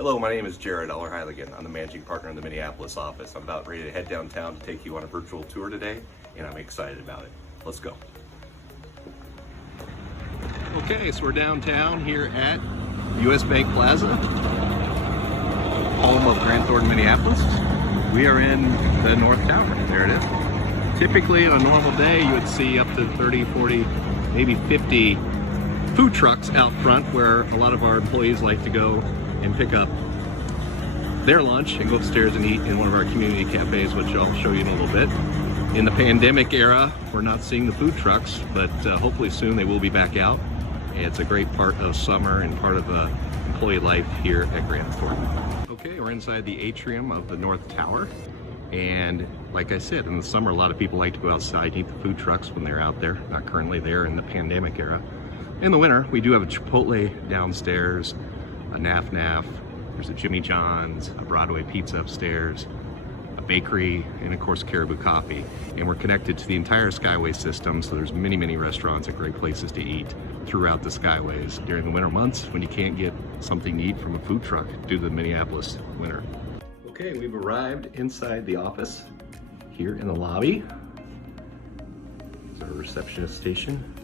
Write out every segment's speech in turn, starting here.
Hello, my name is Jared Eller-Heiligen. I'm the managing partner in the Minneapolis office. I'm about ready to head downtown to take you on a virtual tour today, and I'm excited about it. Let's go. Okay, so we're downtown here at US Bank Plaza, home of Grand Thornton, Minneapolis. We are in the North Tower. There it is. Typically on a normal day, you would see up to 30, 40, maybe 50 food trucks out front where a lot of our employees like to go and pick up their lunch and go upstairs and eat in one of our community cafes, which I'll show you in a little bit. In the pandemic era, we're not seeing the food trucks, but hopefully soon they will be back out. It's a great part of summer and part of employee life here at Grand Thornton. Okay, we're inside the atrium of the North Tower. And like I said, in the summer, a lot of people like to go outside and eat the food trucks when they're out there. Not currently there in the pandemic era. In the winter, we do have a Chipotle downstairs, a Naf Naf, there's a Jimmy John's, a Broadway pizza upstairs, a bakery, and of course Caribou Coffee. And we're connected to the entire Skyway system, so there's many, many restaurants and great places to eat throughout the Skyways during the winter months when you can't get something to eat from a food truck due to the Minneapolis winter. Okay, we've arrived inside the office here in the lobby. There's our receptionist station.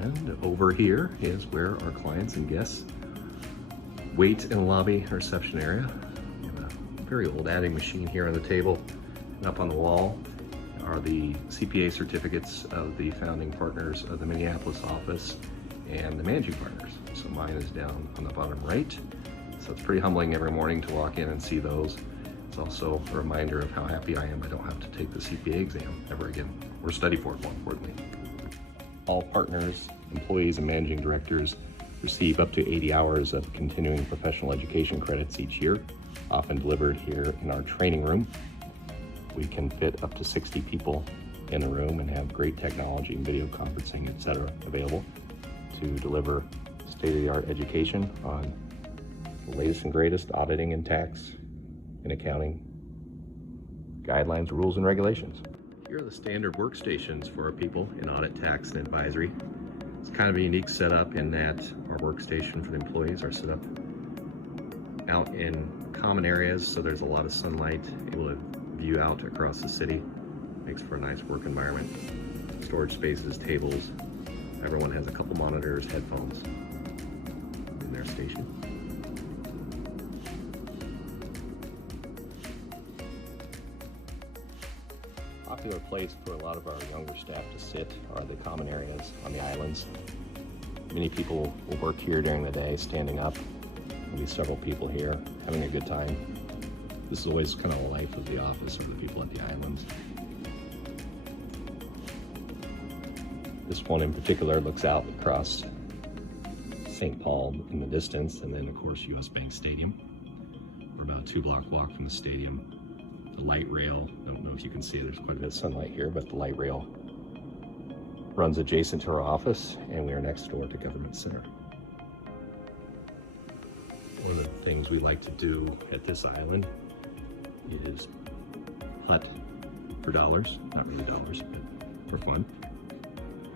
And over here is where our clients and guests wait in the lobby reception area. We have a very old adding machine here on the table. And up on the wall are the CPA certificates of the founding partners of the Minneapolis office and the managing partners. So mine is down on the bottom right. So it's pretty humbling every morning to walk in and see those. It's also a reminder of how happy I am I don't have to take the CPA exam ever again, or study for it more importantly. All partners, employees, and managing directors receive up to 80 hours of continuing professional education credits each year, often delivered here in our training room. We can fit up to 60 people in the room and have great technology and video conferencing, etc. available to deliver state-of-the-art education on the latest and greatest auditing and tax and accounting guidelines, rules, and regulations. Here are the standard workstations for our people in audit, tax, and advisory. It's kind of a unique setup in that our workstation for the employees are set up out in common areas, so there's a lot of sunlight, able to view out across the city. Makes for a nice work environment. Storage spaces, tables. Everyone has a couple monitors, headphones in their station. Popular place for a lot of our younger staff to sit are the common areas on the islands. Many people will work here during the day, standing up. There'll be several people here having a good time. This is always kind of the life of the office, or the people at the islands. This one in particular looks out across St. Paul in the distance, and then of course US Bank Stadium. We're about a 2-block walk from the stadium. The light rail, I don't know if you can see, there's quite a bit of sunlight here, but the light rail runs adjacent to our office, and we are next door to Government Center. One of the things we like to do at this island is putt for dollars, not really dollars, but for fun.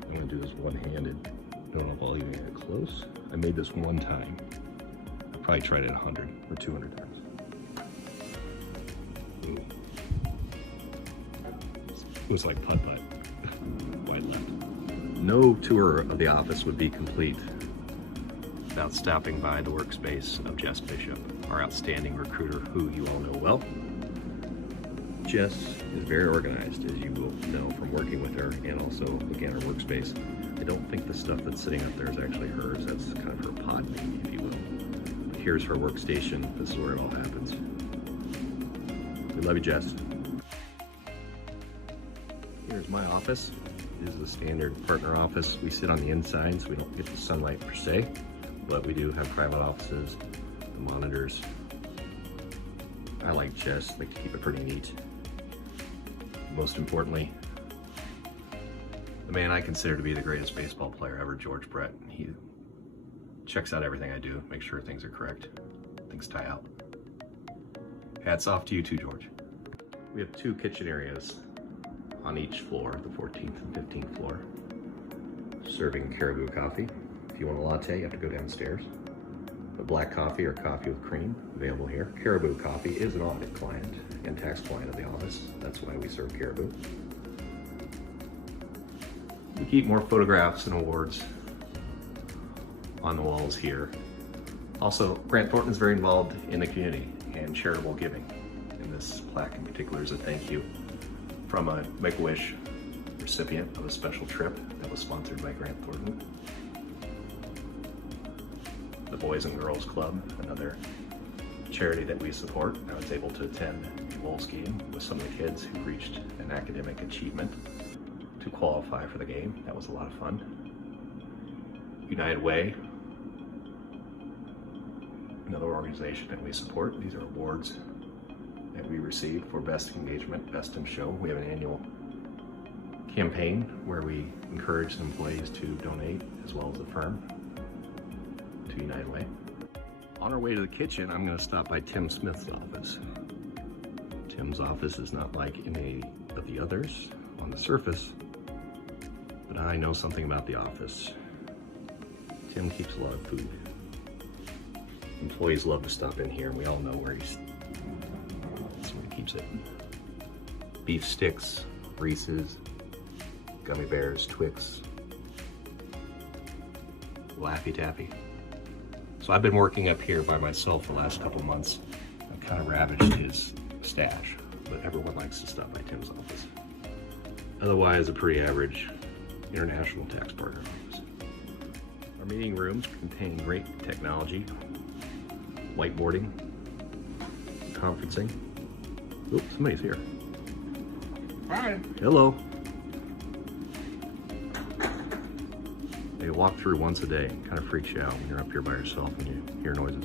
I'm gonna do this one-handed. I don't know if I'll even get close. I made this one time. I probably tried it 100 or 200 times. It was like putt-putt, wide left. No tour of the office would be complete without stopping by the workspace of Jess Bishop, our outstanding recruiter who you all know well. Jess is very organized, as you will know from working with her, and also looking at her workspace. I don't think the stuff that's sitting up there is actually hers. That's kind of her pod, maybe, if you will. But here's her workstation. This is where it all happens. We love you, Jess. Here's my office. This is the standard partner office. We sit on the inside, so we don't get the sunlight per se, but we do have private offices, the monitors. I like Jess, like to keep it pretty neat. Most importantly, the man I consider to be the greatest baseball player ever, George Brett. He checks out everything I do, makes sure things are correct, things tie out. Hats off to you too, George. We have 2 kitchen areas on each floor, the 14th and 15th floor, serving Caribou Coffee. If you want a latte, you have to go downstairs. A black coffee or coffee with cream available here. Caribou Coffee is an audit client and tax client of the office. That's why we serve Caribou. We keep more photographs and awards on the walls here. Also, Grant Thornton is very involved in the community and charitable giving. And this plaque in particular is a thank you from a Make-A-Wish recipient of a special trip that was sponsored by Grant Thornton. The Boys and Girls Club, another charity that we support. I was able to attend bowl skiing with some of the kids who reached an academic achievement to qualify for the game. That was a lot of fun. United Way, another organization that we support. These are awards that we receive for best engagement, best in show. We have an annual campaign where we encourage employees to donate, as well as the firm, to United Way. On our way to the kitchen, I'm going to stop by Tim Smith's office. Tim's office is not like any of the others on the surface, but I know something about the office. Tim keeps a lot of food. Employees love to stop in here, and we all know where he keeps it. Beef sticks, Reese's, gummy bears, Twix, Laffy Taffy. So I've been working up here by myself for the last couple months. I've kind of ravaged his stash, but everyone likes to stop by Tim's office. Otherwise, a pretty average international tax partner office. Our meeting rooms contain great technology, whiteboarding, conferencing. Oops, somebody's here. Hi. Hello. They walk through once a day. Kind of freaks you out when you're up here by yourself and you hear noises.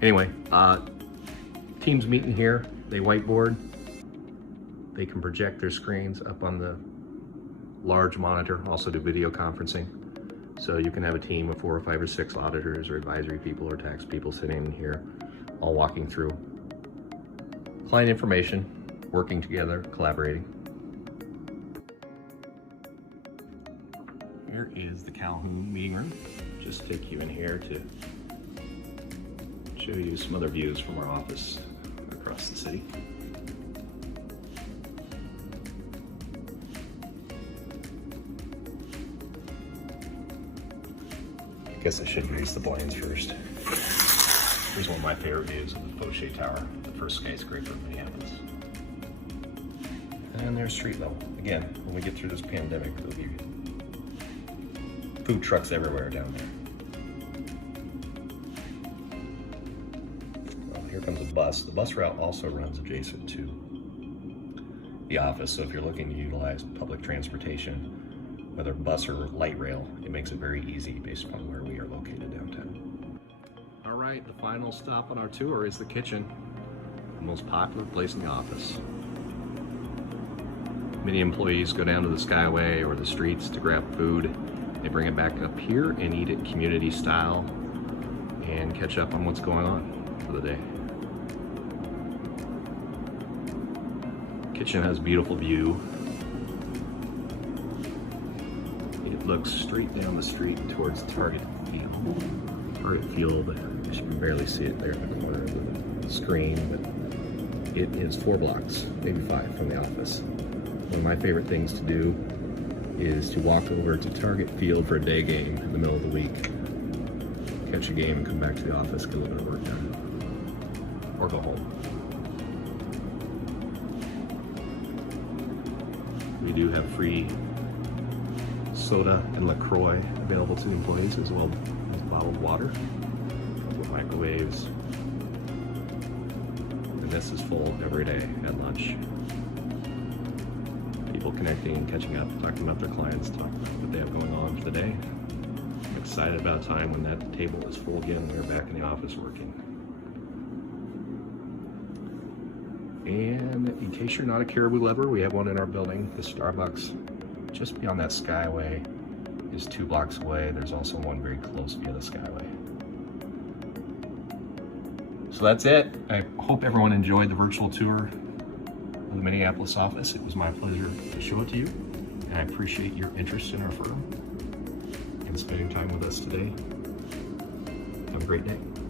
Anyway, teams meeting here. They whiteboard. They can project their screens up on the large monitor. Also do video conferencing. So you can have a team of 4 or 5 or 6 auditors or advisory people or tax people sitting in here, all walking through client information, working together, collaborating. Here is the Calhoun meeting room. Just take you in here to show you some other views from our office across the city. I guess I should raise the blinds first. Here's one of my favorite views of the Fauché Tower, the first skyscraper in Minneapolis. And there's street level. Again, when we get through this pandemic, there'll be food trucks everywhere down there. Well, here comes a bus. The bus route also runs adjacent to the office, so if you're looking to utilize public transportation, whether bus or light rail, it makes it very easy based upon where we are located downtown. All right, the final stop on our tour is the kitchen, the most popular place in the office. Many employees go down to the Skyway or the streets to grab food. They bring it back up here and eat it community style and catch up on what's going on for the day. Kitchen has a beautiful view. It looks straight down the street towards Target Field. Target Field, you can barely see it there in the corner of the screen, but it is 4 blocks, maybe 5 from the office. One of my favorite things to do is to walk over to Target Field for a day game in the middle of the week, catch a game and come back to the office, get a little bit of work done, or go home. We do have free soda and LaCroix available to the employees, as well as bottled water with microwaves. And this is full every day at lunch. People connecting and catching up, talking about their clients, talking about what they have going on for the day. I'm excited about a time when that table is full again and we're back in the office working. And in case you're not a Caribou lover, we have one in our building, the Starbucks. Just beyond that Skyway is 2 blocks away. There's also one very close via the Skyway. So that's it. I hope everyone enjoyed the virtual tour of the Minneapolis office. It was my pleasure to show it to you, and I appreciate your interest in our firm and spending time with us today. Have a have a great day.